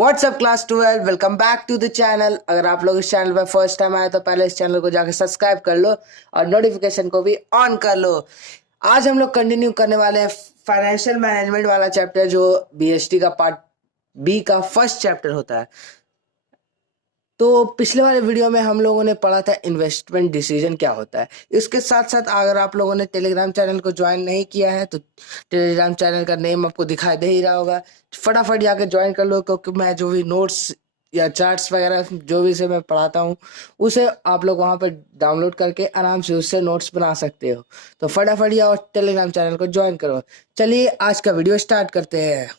WhatsApp class 12 welcome back to the channel. अगर आप लोग इस चैनल पर फर्स्ट टाइम आए तो पहले इस चैनल को जाकर सब्सक्राइब कर लो और नोटिफिकेशन को भी ऑन कर लो। आज हम लोग कंटिन्यू करने वाले हैं फाइनेंशियल मैनेजमेंट वाला चैप्टर जो बीएसटी का पार्ट बी का फर्स्ट चैप्टर होता है। तो पिछले वाले वीडियो में हम लोगों ने पढ़ा था इन्वेस्टमेंट डिसीजन क्या होता है। इसके साथ साथ अगर आप लोगों ने टेलीग्राम चैनल को ज्वाइन नहीं किया है तो टेलीग्राम चैनल का नेम आपको दिखाई दे ही रहा होगा, फटाफट जाकर ज्वाइन कर लो, क्योंकि मैं जो भी नोट्स या चार्ट्स वगैरह जो भी से मैं पढ़ाता हूँ उसे आप लोग वहाँ पर डाउनलोड करके आराम से उससे नोट्स बना सकते हो। तो फटाफट जाओ टेलीग्राम चैनल को ज्वाइन करो। चलिए आज का वीडियो स्टार्ट करते हैं।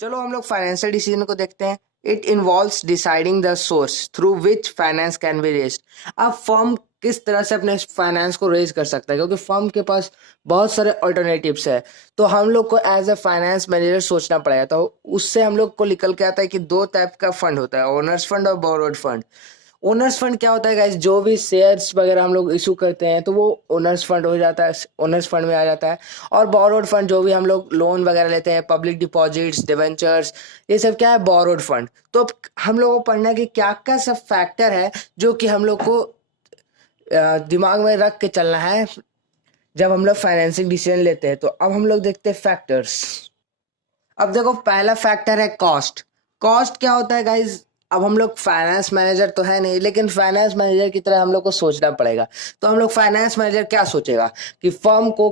चलो हम लोग फाइनेंशियल डिसीजन को देखते हैं। It involves deciding the source through which finance can be raised. अब फर्म किस तरह से अपने फाइनेंस को रेज कर सकता है, क्योंकि फर्म के पास बहुत सारे अल्टरनेटिव्स है। तो हम लोग को एज ए फाइनेंस मैनेजर सोचना पड़ेगा। तो उससे हम लोग को निकल के आता है कि दो टाइप का फंड होता है, ओनर्स फंड और बोरोड फंड। ओनर्स फंड क्या होता है गाइस, जो भी शेयर्स वगैरह हम लोग इशू करते हैं तो वो ओनर्स फंड हो जाता है, ओनर्स फंड में आ जाता है। और बोरोड फंड जो भी हम लोग लोन वगैरह लेते हैं, पब्लिक डिपॉजिट्स, डिवेंचर्स, ये सब क्या है, बोरोड फंड। तो अब हम लोग को पढ़ना है कि क्या क्या सब फैक्टर है जो कि हम लोग को दिमाग में रख के चलना है जब हम लोग फाइनेंसिंग डिसीजन लेते हैं। तो अब हम लोग देखते हैं फैक्टर्स। अब देखो पहला फैक्टर है कॉस्ट। कॉस्ट क्या होता है गाइज, अब हम लोग फाइनेंस मैनेजर तो है नहीं, लेकिन फाइनेंस मैनेजर की तरह हम लोग को सोचना पड़ेगा। तो हम लोग फाइनेंस मैनेजर क्या सोचेगा कि फर्म को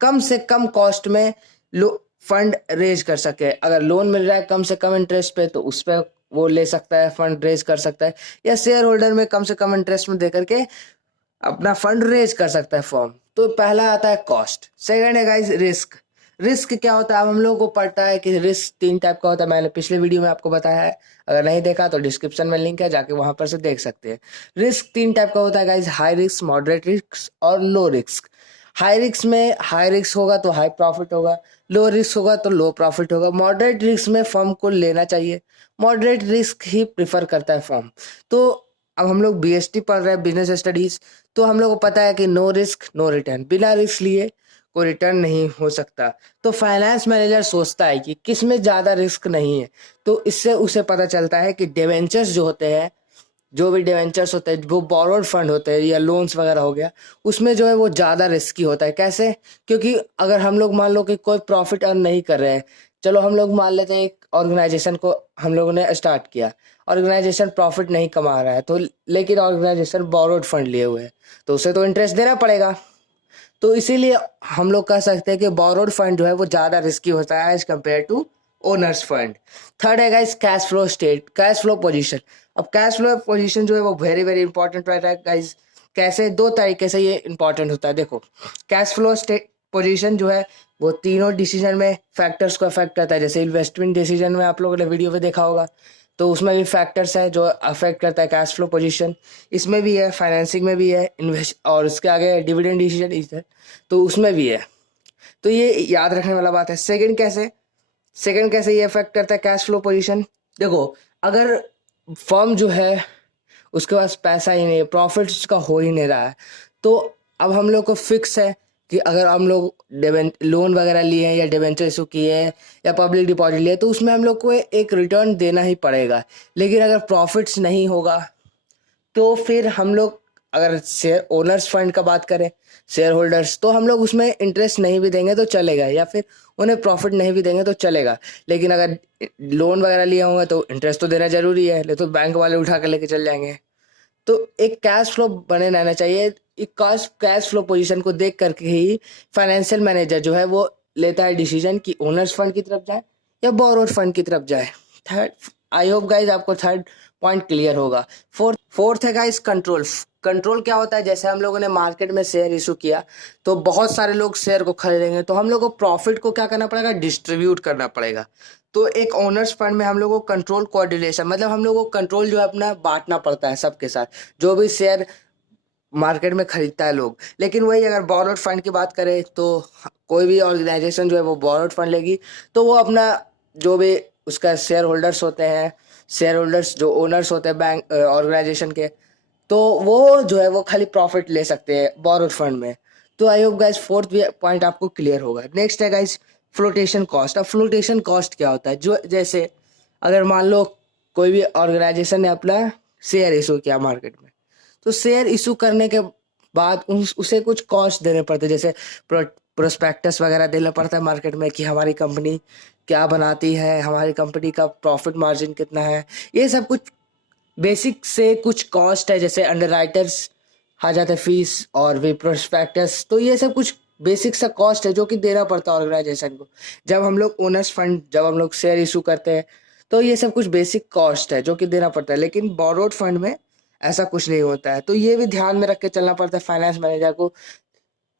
कम से कम कॉस्ट में फंड रेज कर सके। अगर लोन मिल रहा है कम से कम इंटरेस्ट पे तो उस पर वो ले सकता है, फंड रेज कर सकता है, या शेयर होल्डर में कम से कम इंटरेस्ट में दे करके अपना फंड रेज कर सकता है फॉर्म। तो पहला आता है कॉस्ट। सेकंड है गाइस रिस्क। रिस्क क्या होता है, अब हम लोगों को पता है कि रिस्क तीन टाइप का होता है, मैंने पिछले वीडियो में आपको बताया है। अगर नहीं देखा तो डिस्क्रिप्शन में लिंक है, जाके वहां पर से देख सकते हैं। रिस्क तीन टाइप का होता है guys, high risk, moderate risk और लो रिस्क। हाई रिस्क में हाई रिस्क होगा तो हाई प्रॉफिट होगा, लो रिस्क होगा तो लो प्रॉफिट होगा। मॉडरेट रिस्क में फर्म को लेना चाहिए, मॉडरेट रिस्क ही प्रिफर करता है फर्म। तो अब हम लोग बीएसटी पढ़ रहे हैं, बिजनेस स्टडीज। तो हम लोग को पता है कि नो रिस्क नो रिटर्न, बिना रिस्क लिए कोई रिटर्न नहीं हो सकता। तो फाइनेंस मैनेजर सोचता है कि किस में ज़्यादा रिस्क नहीं है। तो इससे उसे पता चलता है कि डिवेंचर्स जो होते हैं, जो भी डिवेंचर्स होते हैं, वो बोरोड फंड होते हैं या लोन्स वगैरह हो गया, उसमें जो है वो ज़्यादा रिस्की होता है। कैसे? क्योंकि अगर हम लोग मान लो कि कोई प्रॉफिट अर्न नहीं कर रहे हैं, चलो हम लोग मान लेते हैं एक ऑर्गेनाइजेशन को हम लोगों ने स्टार्ट किया, ऑर्गेनाइजेशन प्रॉफिट नहीं कमा रहा है, तो लेकिन ऑर्गेनाइजेशन बोरोड फंड लिए हुए है, तो उसे तो इंटरेस्ट देना पड़ेगा। तो इसीलिए हम लोग कह सकते हैं कि बोरोड फंड जो है वो ज़्यादा रिस्की होता है as compare to owners fund. Third है guys cash flow state, cash flow position. अब कैश फ्लो पोजीशन जो है वो वेरी वेरी इंपॉर्टेंट रहता है गाइस। कैसे? दो तरीके से ये इंपॉर्टेंट होता है। देखो कैश फ्लो स्टेट पोजीशन जो है वो तीनों डिसीजन में फैक्टर्स को अफेक्ट करता है। जैसे इन्वेस्टमेंट डिसीजन में आप लोगों ने वीडियो में देखा होगा, तो उसमें भी फैक्टर्स है जो अफेक्ट करता है कैश फ्लो पोजीशन। इसमें भी है, फाइनेंसिंग में भी है, इन्वेस्ट और उसके आगे डिविडेंड डिसीजन इधर, तो उसमें भी है। तो ये याद रखने वाला बात है। सेकंड कैसे ये अफेक्ट करता है कैश फ्लो पोजीशन। देखो अगर फर्म जो है उसके पास पैसा ही नहीं है, प्रॉफिट उसका हो ही नहीं रहा है, तो अब हम लोग को फिक्स है कि अगर हम लोग लोन वगैरह लिए हैं या डिवेंचर इशू किए हैं या पब्लिक डिपॉजिट लिए, तो उसमें हम लोग को एक रिटर्न देना ही पड़ेगा। लेकिन अगर प्रॉफिट्स नहीं होगा तो फिर हम लोग, अगर शेयर ओनर्स फंड का बात करें, शेयर होल्डर्स, तो हम लोग उसमें इंटरेस्ट नहीं भी देंगे तो चलेगा, या फिर उन्हें प्रॉफिट नहीं भी देंगे तो चलेगा। लेकिन अगर लोन वगैरह लिए होंगे तो इंटरेस्ट तो देना जरूरी है, नहीं तो बैंक वाले उठा कर लेके चल जाएंगे। तो एक कैश फ्लो बने रहना चाहिए। एक कैश फ्लो पोजीशन को देख करके ही फाइनेंशियल मैनेजर जो है वो लेता है डिसीजन कि ओनर्स फंड की तरफ जाए या बोरोड फंड की तरफ जाए। थर्ड, आई होप गाइज आपको थर्ड पॉइंट क्लियर होगा। फोर्थ है गाइज कंट्रोल। कंट्रोल क्या होता है, जैसे हम लोगों ने मार्केट में शेयर इशू किया तो बहुत सारे लोग शेयर को खरीदेंगे, तो हम लोग को प्रॉफिट को क्या करना पड़ेगा, डिस्ट्रीब्यूट करना पड़ेगा। तो एक ओनर्स फंड में हम लोग को कंट्रोल कोऑर्डिनेशन, मतलब हम लोग को कंट्रोल जो है अपना बांटना पड़ता है सबके साथ, जो भी शेयर मार्केट में खरीदता है लोग। लेकिन वही अगर बोरोड फंड की बात करें तो कोई भी ऑर्गेनाइजेशन जो है वो बोरोड फंड लेगी, तो वो अपना जो भी उसका शेयर होल्डर्स होते हैं, शेयर होल्डर्स जो ओनर्स होते हैं बैंक ऑर्गेनाइजेशन के, तो वो जो है वो खाली प्रॉफिट ले सकते हैं बोरोड फंड में। तो I hope guys fourth point आपको क्लियर होगा। नेक्स्ट है गाइस फ्लोटेशन कॉस्ट। अब फ्लोटेशन कॉस्ट क्या होता है, जो जैसे अगर मान लो कोई भी ऑर्गेनाइजेशन ने अपना शेयर इशू किया मार्केट में, तो शेयर इशू करने के बाद उसे कुछ कॉस्ट देने पड़ते हैं, जैसे प्रोस्पेक्टस वगैरह देना पड़ता है मार्केट में कि हमारी कंपनी क्या बनाती है, हमारी कंपनी का प्रॉफिट मार्जिन कितना है, ये सब कुछ बेसिक से कुछ कॉस्ट है, जैसे अंडरराइटर्स आ जाते हैं फीस और भी प्रोस्पेक्टस। तो ये सब कुछ बेसिक सा कॉस्ट है जो कि देना पड़ता है ऑर्गेनाइजेशन को। जब हम लोग ओनर्स फंड, जब हम लोग शेयर इशू करते हैं, तो ये सब कुछ बेसिक कॉस्ट है जो कि देना पड़ता है। लेकिन बोरोड फंड में ऐसा कुछ नहीं होता है, तो ये भी ध्यान में रख के चलना पड़ता है फाइनेंस मैनेजर को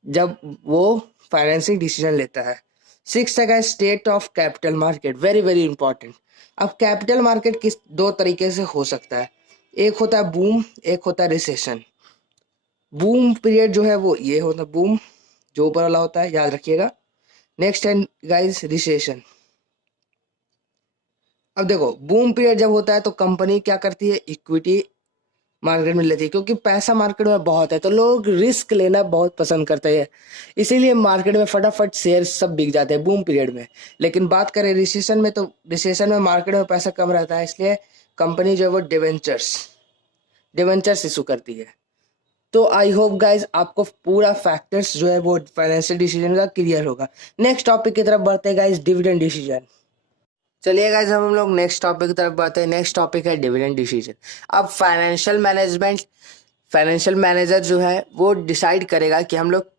जब वो फाइनेंसिंग डिसीजन लेता है। सिक्स है state of capital market, very very important. अब कैपिटल मार्केट किस दो तरीके से हो सकता है, एक होता है बूम, एक होता है रिसेशन। बूम पीरियड जो है वो ये होता है, बूम जो ऊपर वाला होता है, याद रखिएगा। नेक्स्ट है गाइस रिसेशन। अब देखो बूम पीरियड जब होता है तो कंपनी क्या करती है, इक्विटी मार्केट में लेती है, क्योंकि पैसा मार्केट में बहुत है तो लोग रिस्क लेना बहुत पसंद करते हैं, इसीलिए मार्केट में फटाफट शेयर सब बिक जाते हैं बूम पीरियड में। लेकिन बात करें रिसेशन में, तो रिसेशन में मार्केट में पैसा कम रहता है, इसलिए कंपनी जो है वो डिवेंचर्स इशू करती है। तो आई होप गाइज आपको पूरा फैक्टर्स जो है वो फाइनेंशियल डिसीजन का क्लियर होगा। नेक्स्ट टॉपिक की तरफ बढ़ते हैं गाइज, डिविडेंड डिसीजन। चलिए गाइज हम लोग नेक्स्ट टॉपिक की तरफ बढ़ते हैं। नेक्स्ट टॉपिक है डिविडेंड डिसीजन। अब फाइनेंशियल मैनेजर जो है वो डिसाइड करेगा कि हम लोग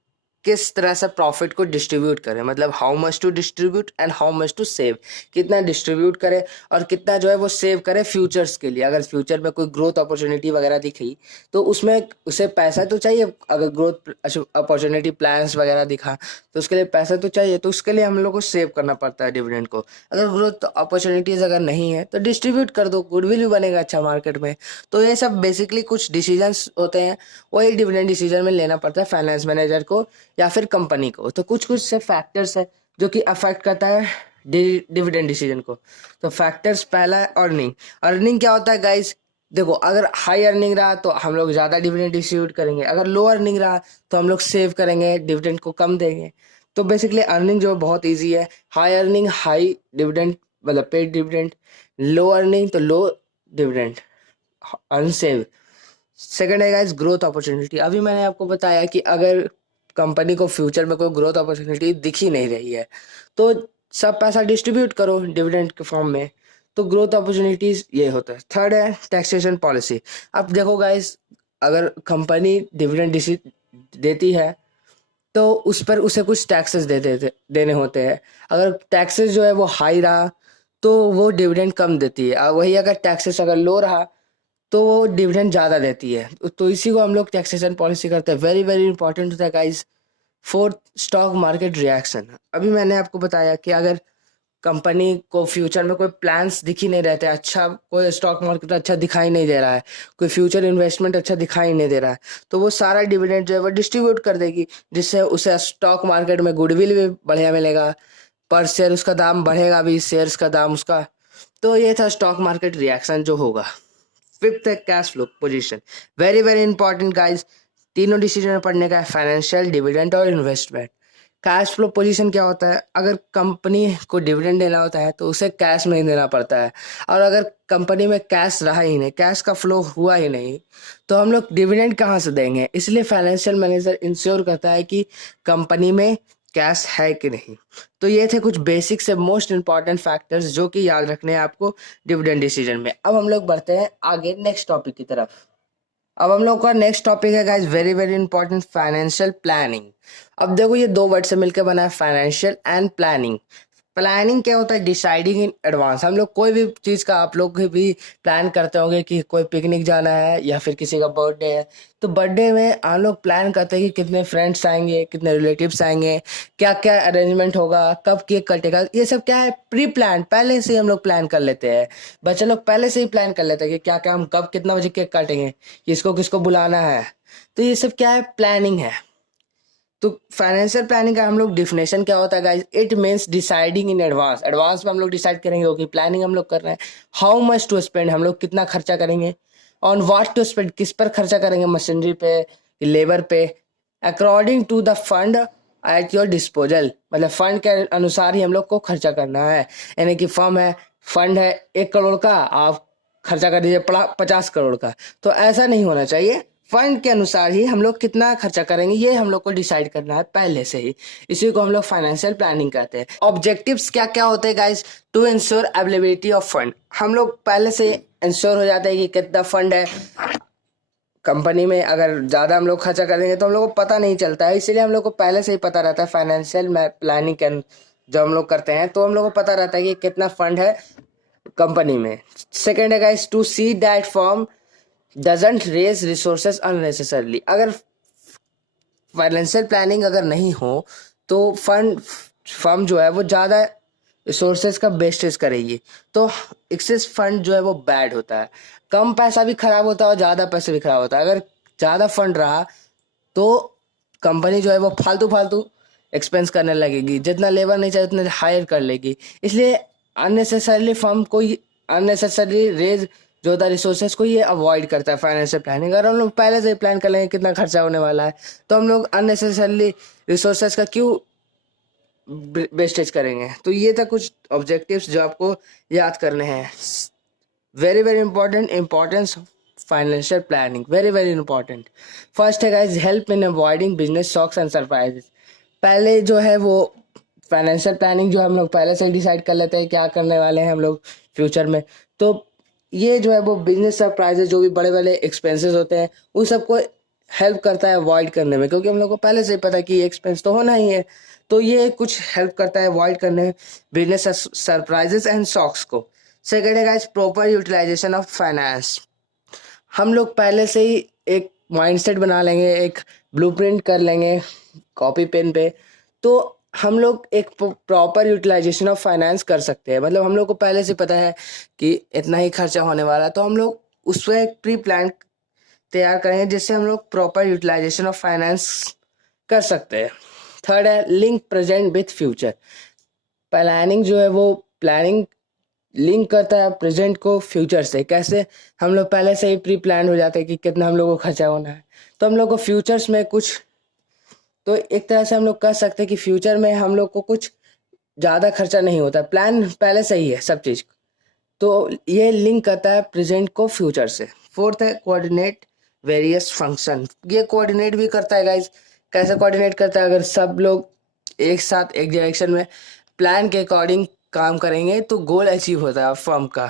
किस तरह से प्रॉफिट को डिस्ट्रीब्यूट करें, मतलब how much to distribute and how much to save, कितना डिस्ट्रीब्यूट करें और कितना जो है वो सेव करें फ्यूचर्स के लिए। अगर फ्यूचर में कोई ग्रोथ अपॉर्चुनिटी वगैरह दिखी तो उसमें उसे पैसा तो चाहिए, अगर ग्रोथ अपॉर्चुनिटी प्लान्स वगैरह दिखा तो उसके लिए पैसा तो चाहिए, तो उसके लिए हम लोग को सेव करना पड़ता है डिविडेंड को। अगर ग्रोथ अपॉर्चुनिटीज अगर नहीं है तो डिस्ट्रीब्यूट कर दो, गुडविल भी बनेगा अच्छा मार्केट में। तो ये सब बेसिकली कुछ डिसीजंस होते हैं, वही डिविडेंड डिसीजन में लेना पड़ता है फाइनेंस मैनेजर को या फिर कंपनी को। तो कुछ कुछ से फैक्टर्स है जो कि अफेक्ट करता है डिविडेंड डिसीजन को। तो फैक्टर्स पहला है अर्निंग। अर्निंग क्या होता है गाइस, देखो अगर हाई अर्निंग रहा तो हम लोग ज़्यादा डिविडेंड डिस्ट्रीब्यूट करेंगे, अगर लो अर्निंग रहा तो हम लोग सेव करेंगे, डिविडेंड को कम देंगे। तो बेसिकली अर्निंग जो बहुत ईजी है, हाई अर्निंग हाई डिविडेंड मतलब पेड डिविडेंड, लो अर्निंग तो लो डिविडेंड अनसेव। सेकंड है गाइस ग्रोथ अपॉर्चुनिटी। अभी मैंने आपको बताया कि अगर कंपनी को फ्यूचर में कोई ग्रोथ अपॉर्चुनिटी दिख ही नहीं रही है तो सब पैसा डिस्ट्रीब्यूट करो डिविडेंड के फॉर्म में। तो ग्रोथ अपॉर्चुनिटीज ये होता है। थर्ड है टैक्सेशन पॉलिसी। अब देखो गाइस, अगर कंपनी डिविडेंड देती है तो उस पर उसे कुछ टैक्सेस देने होते हैं। अगर टैक्सेस जो है वो हाई रहा तो वो डिविडेंड कम देती है, और वही अगर टैक्सेस अगर लो रहा तो वो डिविडेंड ज़्यादा देती है। तो इसी को हम लोग टैक्सेशन पॉलिसी करते हैं। वेरी वेरी इंपॉर्टेंट होता है guys. Fourth, stock market reaction. अभी मैंने आपको बताया कि अगर कंपनी को फ्यूचर में कोई प्लान्स दिख ही नहीं रहते, अच्छा कोई स्टॉक मार्केट अच्छा दिखाई नहीं दे रहा है, कोई फ्यूचर इन्वेस्टमेंट अच्छा दिखाई नहीं दे रहा है, तो वो सारा डिविडेंड जो है वो डिस्ट्रीब्यूट कर देगी, जिससे उसे स्टॉक मार्केट में गुडविल भी बढ़िया मिलेगा, पर शेयर उसका दाम बढ़ेगा भी, शेयर्स का दाम उसका। तो ये था स्टॉक मार्केट रिएक्शन जो होगा। फिफ्थ है cash flow position. Very very important guys, तीनों डिसीजन में पढ़ने का है, फाइनेंशियल, डिविडेंड और इन्वेस्टमेंट। कैश फ्लो पोजीशन क्या होता है, अगर कंपनी को डिविडेंड देना होता है तो उसे कैश नहीं देना पड़ता है, और अगर कंपनी में कैश रहा ही नहीं, कैश का फ्लो हुआ ही नहीं, तो हम लोग डिविडेंड कहाँ से देंगे। इसलिए फाइनेंशियल मैनेजर इंश्योर करता है कि कंपनी में कैश है कि नहीं। तो ये थे कुछ बेसिक से मोस्ट इंपॉर्टेंट फैक्टर्स जो कि याद रखने हैं आपको डिविडेंड डिसीजन में। अब हम लोग बढ़ते हैं आगे नेक्स्ट टॉपिक की तरफ। अब हम लोग का नेक्स्ट टॉपिक है guys, very very important, financial planning. अब देखो ये दो वर्ड से मिलकर बना है, फाइनेंशियल एंड प्लानिंग। प्लानिंग क्या होता है, डिसाइडिंग इन एडवांस। हम लोग कोई भी चीज़ का, आप लोग भी प्लान करते होंगे कि कोई पिकनिक जाना है या फिर किसी का बर्थडे है, तो बर्थडे में हम लोग प्लान करते हैं कि कितने फ्रेंड्स आएंगे, कितने रिलेटिव्स आएंगे, क्या क्या अरेंजमेंट होगा, कब केक कटेगा। ये सब क्या है, प्री प्लान, पहले से ही हम लोग प्लान कर लेते हैं। बच्चे लोग पहले से ही प्लान कर लेते हैं कि क्या क्या हम कब कितना बजे केक काटेंगे, किसको किसको बुलाना है। तो ये सब क्या है, प्लानिंग है। तो फाइनेंशियल प्लानिंग का हम लोग डिफिनेशन क्या होता है guys, it means deciding in advance. Advance में हम लोग डिसाइड करेंगे, ओके प्लानिंग हम लोग कर रहे हैं। हाउ मच टू स्पेंड, हम लोग कितना खर्चा करेंगे। ऑन व्हाट टू स्पेंड, किस पर खर्चा करेंगे, मशीनरी पे, लेबर पे, according to the fund at your disposal, मतलब फंड के अनुसार ही हम लोग को खर्चा करना है। यानी कि फंड है 1 करोड़ का, आप खर्चा कर दीजिए 50 करोड़ का, तो ऐसा नहीं होना चाहिए। फंड के अनुसार ही हम लोग कितना खर्चा करेंगे ये हम लोग को डिसाइड करना है पहले से ही। इसी को हम लोग फाइनेंशियल प्लानिंग कहते हैं। ऑब्जेक्टिव्स क्या क्या होते हैं guys? To ensure availability of fund, हम लोग पहले से इंश्योर हो जाता है कि कितना फंड है कंपनी में। अगर ज़्यादा हम लोग खर्चा करेंगे तो हम लोग को पता नहीं चलता है, इसलिए हम लोग को पहले से ही पता रहता है। फाइनेंशियल प्लानिंग के जब हम लोग करते हैं तो हम लोग को पता रहता है कि कितना फंड है कंपनी में। सेकेंड है guys, to see that firm doesn't raise resources unnecessarily. अगर फाइनेंशियल प्लानिंग अगर नहीं हो तो फर्म जो है वो ज़्यादा रिसोर्सेज का वेस्टेज करेगी, तो एक्सेस फंड जो है वो बैड होता है। कम पैसा भी खराब होता है और ज़्यादा पैसा भी खराब होता है। अगर ज़्यादा फंड रहा तो कंपनी जो है वो फालतू फालतू एक्सपेंस करने लगेगी, जितना लेबर नहीं चाहिए उतना हायर कर लेगी। इसलिए अननेसेसरली फर्म को अननेसेसरी रेज जो होता है रिसोर्सेज को ये अवॉइड करता है फाइनेंशियल प्लानिंग। अगर हम लोग पहले से ही प्लान कर लेंगे कितना खर्चा होने वाला है तो हम लोग अननेसेसरली रिसोर्सेज का क्यों वेस्टेज करेंगे। तो ये था कुछ ऑब्जेक्टिव्स जो आपको याद करने हैं। Very very important, importance financial planning, very very important. First है guys, help in avoiding business shocks and surprises. पहले जो है वो फाइनेंशियल प्लानिंग जो हम लोग पहले से डिसाइड कर लेते हैं क्या करने वाले हैं हम लोग फ्यूचर में, तो ये जो है वो बिजनेस सरप्राइजेस जो भी बड़े बड़े एक्सपेंसेस होते हैं उन सबको हेल्प करता है अवॉइड करने में, क्योंकि हम लोग को पहले से ही पता है कि ये एक्सपेंस तो होना ही है। तो ये कुछ हेल्प करता है अवॉइड करने में बिजनेस सरप्राइजेस एंड शॉक्स को। सेकेंड है guys, proper utilisation of finance. हम लोग पहले से ही एक माइंडसेट बना लेंगे, एक ब्लूप्रिंट कर लेंगे कॉपी पेन पे, तो हम लोग एक प्रॉपर यूटिलाइजेशन ऑफ फाइनेंस कर सकते हैं। मतलब हम लोग को पहले से पता है कि इतना ही खर्चा होने वाला है, तो हम लोग उस पर एक प्री प्लान तैयार करेंगे जिससे हम लोग प्रॉपर यूटिलाइजेशन ऑफ फाइनेंस कर सकते हैं। थर्ड है, link present with future. Planning जो है वो प्लानिंग लिंक करता है प्रेजेंट को फ्यूचर से। कैसे? हम लोग पहले से ही प्री प्लान हो जाते हैं कि कितना हम लोग को खर्चा होना है, तो हम लोग को फ्यूचर्स में कुछ, तो एक तरह से हम लोग कह सकते हैं कि फ्यूचर में हम लोग को कुछ ज़्यादा खर्चा नहीं होता, प्लान पहले से ही है सब चीज़। तो ये लिंक करता है प्रेजेंट को फ्यूचर से। फोर्थ है, कोऑर्डिनेट वेरियस फंक्शन। ये कोऑर्डिनेट भी करता है गाइज। कैसे कोऑर्डिनेट करता है? अगर सब लोग एक साथ एक डायरेक्शन में प्लान के अकॉर्डिंग काम करेंगे तो गोल अचीव होता है फर्म का।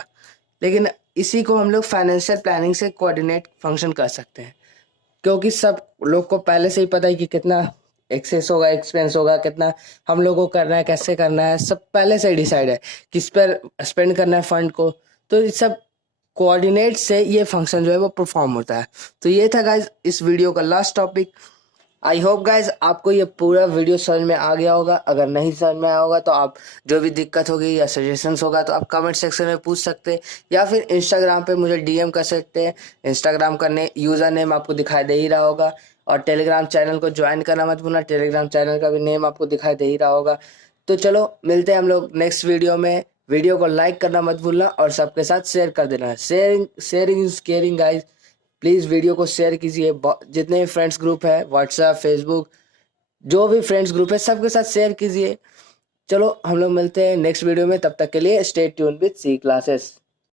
लेकिन इसी को हम लोग फाइनेंशियल प्लानिंग से कोऑर्डिनेट फंक्शन कर सकते हैं, क्योंकि सब लोग को पहले से ही पता है कि कितना एक्सेस होगा, एक्सपेंस होगा, कितना हम लोग को करना है, कैसे करना है, सब पहले से ही डिसाइड है, किस पर स्पेंड करना है फंड को। तो ये सब कोऑर्डिनेट से ये फंक्शन जो है वो परफॉर्म होता है। तो ये था गाइज इस वीडियो का last topic. I hope guys आपको ये पूरा वीडियो समझ में आ गया होगा। अगर नहीं समझ में आया होगा तो आप जो भी दिक्कत होगी या सजेशंस होगा तो आप कमेंट सेक्शन में पूछ सकते हैं, या फिर इंस्टाग्राम पे मुझे डीएम कर सकते हैं। इंस्टाग्राम का यूज़र नेम आपको दिखाई दे ही रहा होगा, और टेलीग्राम चैनल को ज्वाइन करना मत भूलना, टेलीग्राम चैनल का भी नेम आपको दिखाई दे ही रहा होगा। तो चलो मिलते हैं हम लोग नेक्स्ट वीडियो में। वीडियो को लाइक करना मत भूलना और सबके साथ शेयर कर देना। Sharing is caring guys. Please video को शेयर कीजिए। जितने भी फ्रेंड्स ग्रुप है, व्हाट्सएप, फेसबुक, जो भी फ्रेंड्स ग्रुप है सबके साथ शेयर कीजिए। चलो हम लोग मिलते हैं नेक्स्ट वीडियो में, तब तक के लिए stay tune with C classes.